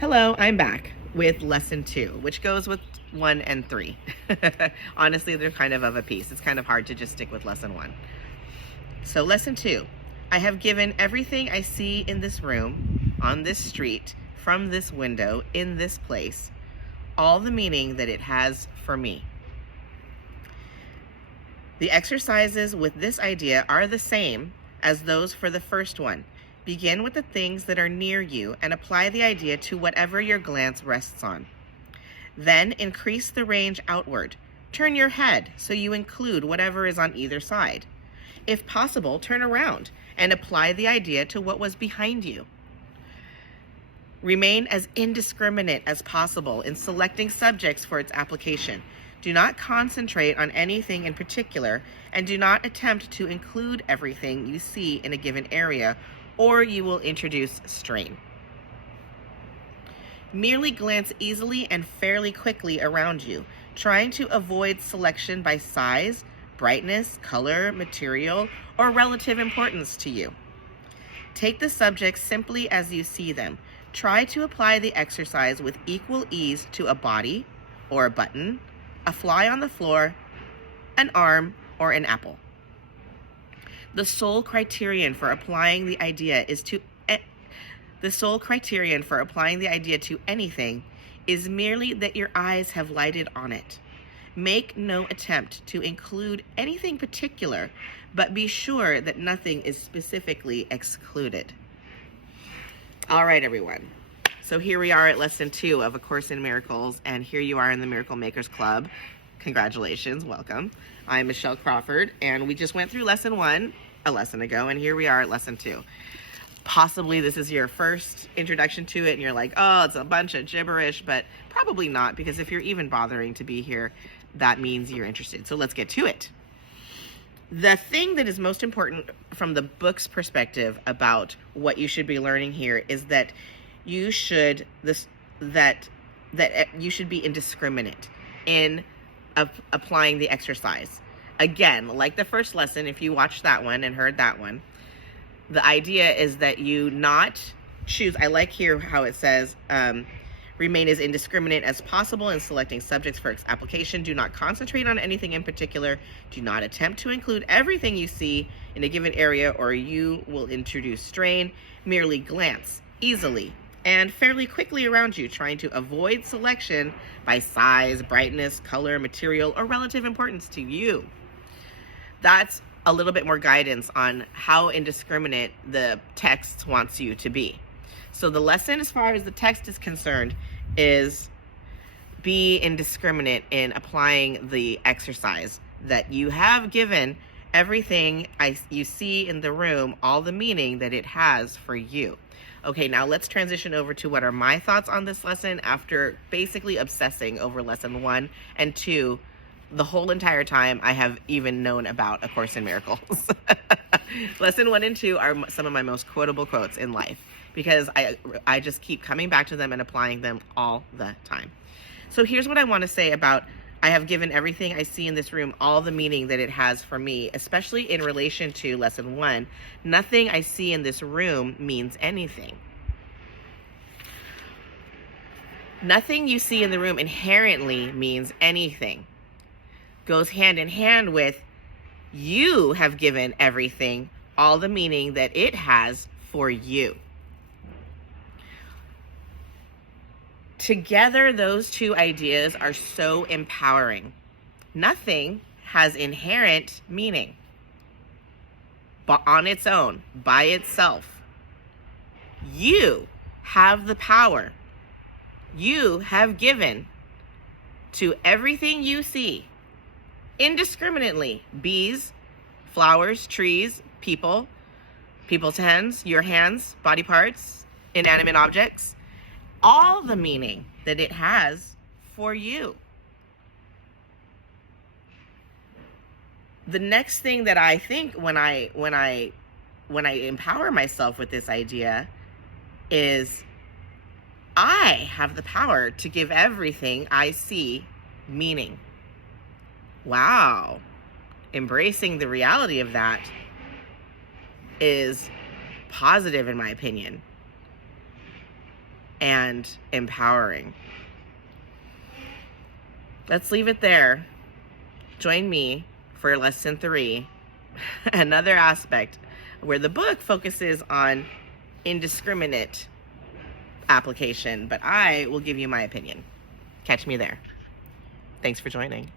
Hello, I'm back with lesson 2, which goes with 1 and 3. Honestly, they're kind of a piece. It's kind of hard to just stick with lesson 1. So lesson 2, I have given everything I see in this room, on this street, from this window, in this place, all the meaning that it has for me. The exercises with this idea are the same as those for the first one. Begin with the things that are near you and apply the idea to whatever your glance rests on. Then increase the range outward. Turn your head so you include whatever is on either side. If possible, turn around and apply the idea to what was behind you. Remain as indiscriminate as possible in selecting subjects for its application. Do not concentrate on anything in particular, and do not attempt to include everything you see in a given area, or you will introduce strain. Merely glance easily and fairly quickly around you, trying to avoid selection by size, brightness, color, material, or relative importance to you. Take the subjects simply as you see them. Try to apply the exercise with equal ease to a body, or a button, a fly on the floor, an arm, or an apple. The sole criterion for applying the idea to anything is merely that your eyes have lighted on it. Make no attempt to include anything particular, but be sure that nothing is specifically excluded. All right, everyone. So here we are at lesson 2 of A Course in Miracles, and here you are in the Miracle Makers Club. Congratulations, welcome. I'm Michelle Crawford, and we just went through lesson 1 a lesson ago, and here we are at lesson 2. Possibly this is your first introduction to it, and you're like, oh, it's a bunch of gibberish, but probably not, because if you're even bothering to be here, that means you're interested. So let's get to it. The thing that is most important from the book's perspective about what you should be learning here is that you should you should be indiscriminate in applying the exercise. Again, like the first lesson, if you watched that one and heard that one, the idea is that you not choose. I like here how it says, remain as indiscriminate as possible in selecting subjects for its application. Do not concentrate on anything in particular. Do not attempt to include everything you see in a given area, or you will introduce strain. Merely glance easily and fairly quickly around you, trying to avoid selection by size, brightness, color, material, or relative importance to you. That's a little bit more guidance on how indiscriminate the text wants you to be. So the lesson, as far as the text is concerned, is be indiscriminate in applying the exercise, that you have given everything you see in the room all the meaning that it has for you. Okay, now let's transition over to what are my thoughts on this lesson after basically obsessing over lesson 1 and 2 the whole entire time I have even known about A Course in Miracles. Lesson 1 and 2 are some of my most quotable quotes in life, because I just keep coming back to them and applying them all the time. So here's what I want to say about I have given everything I see in this room all the meaning that it has for me, especially in relation to lesson 1. Nothing I see in this room means anything. Nothing you see in the room inherently means anything. Goes hand in hand with you have given everything all the meaning that it has for you. Together, those two ideas are so empowering. Nothing has inherent meaning, but on its own, by itself. You have the power. You have given to everything you see, indiscriminately, bees, flowers, trees, people's hands, your hands, body parts, inanimate objects, all the meaning that it has for you. The next thing that I think when I empower myself with this idea is I have the power to give everything I see meaning. Wow. Embracing the reality of that is positive in my opinion. and empowering. Let's leave it there. Join me for lesson 3, another aspect where the book focuses on indiscriminate application, but I will give you my opinion. Catch me there. Thanks for joining.